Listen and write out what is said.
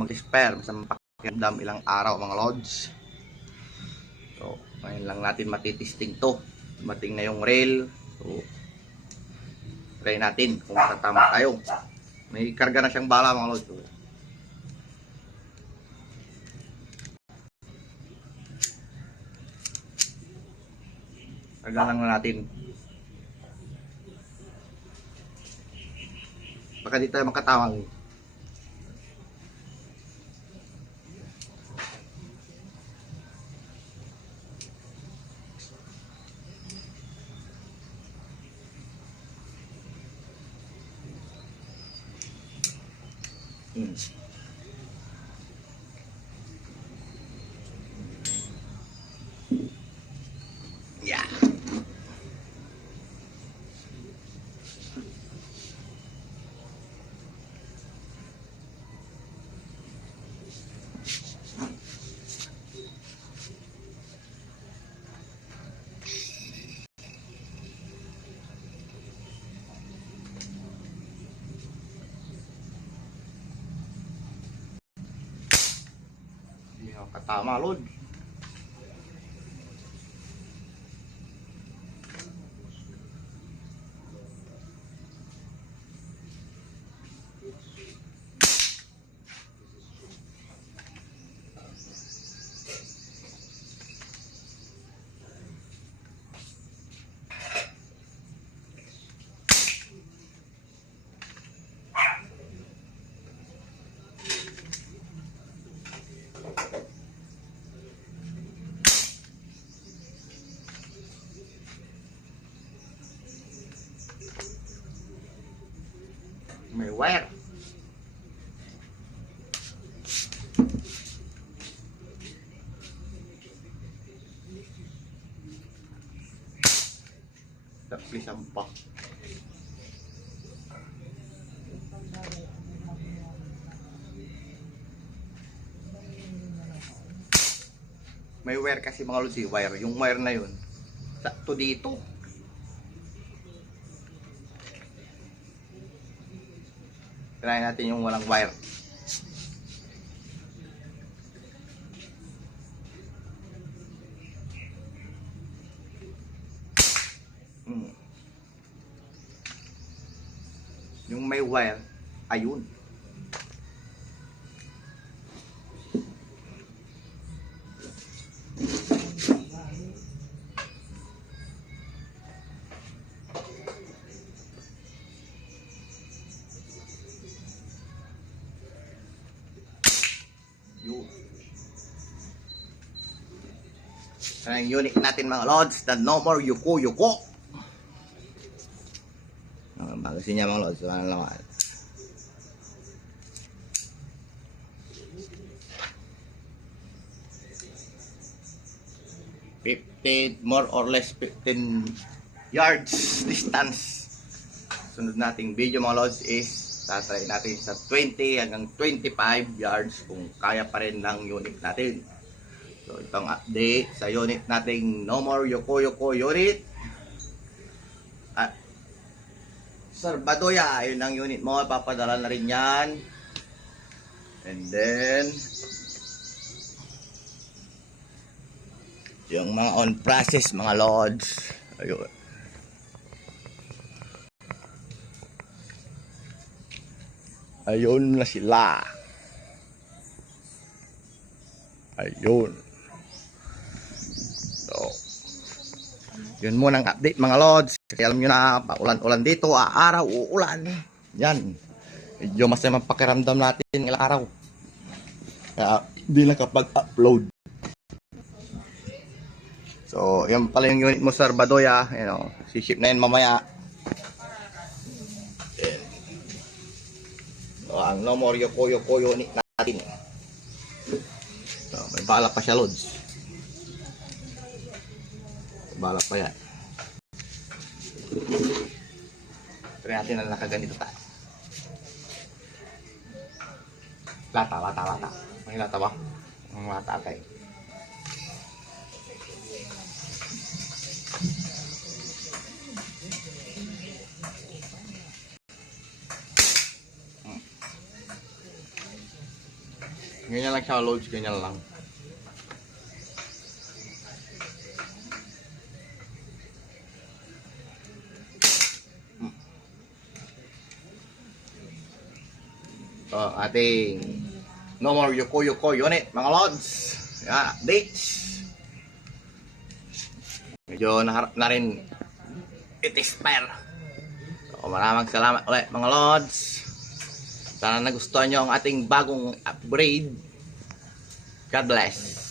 mag-spare sa pakiramdam ilang araw mga lods. So ngayon lang natin matitesting to. Dumating na yung rail. So try natin kung tatama tayo. May karga na siyang bala mga lods. Karga lang na natin. Baka di tayo makatawang. Yeah. Katama lod. May wire. Tapi sampah. May wire kasi mga lods, wire. Yung wire na yun, sakto dito. Try natin yung walang wire. Yung may wire, ayun. Ang unit natin mga lods, na no more yuko-yuko. Bagusin niya mga lods, wala naman. 15, more or less 15 yards distance. Sunod nating video mga lods is tatry natin sa 20 hanggang 25 yards kung kaya pa rin ng unit natin. So itong update sa unit nating no more yuko-yuko unit. At Sir Badoya, yun ang unit mo, papadala na rin yan. And then yung mga on process mga lods, ayun. Ayun na sila. Ayun. So, yun muna ang update mga lods. Kasi alam nyo na, paulan-ulan dito, araw, uulan. Yan. Medyo mas naman pakiramdam natin ilang araw. Kaya hindi na kapag-upload. So, yan pala yung unit mo, Sir Badoya. You know, si-ship na yun mamaya. So, ang no more yuko-yuko unit natin. So, may bala pa siya, lods. May bala pa yan. Try natin na nakaganito tayo. Lata. May lata ba? Ang lata tayo. Ganyan lang siya loads, ganyan lang. So, ating no more yuko unit, mga lods. Yan, updates. Medyo naharap na rin it-expire. So, maraming salamat ulit, mga lods. Sana nagustuhan nyo ang ating bagong upgrade. God bless.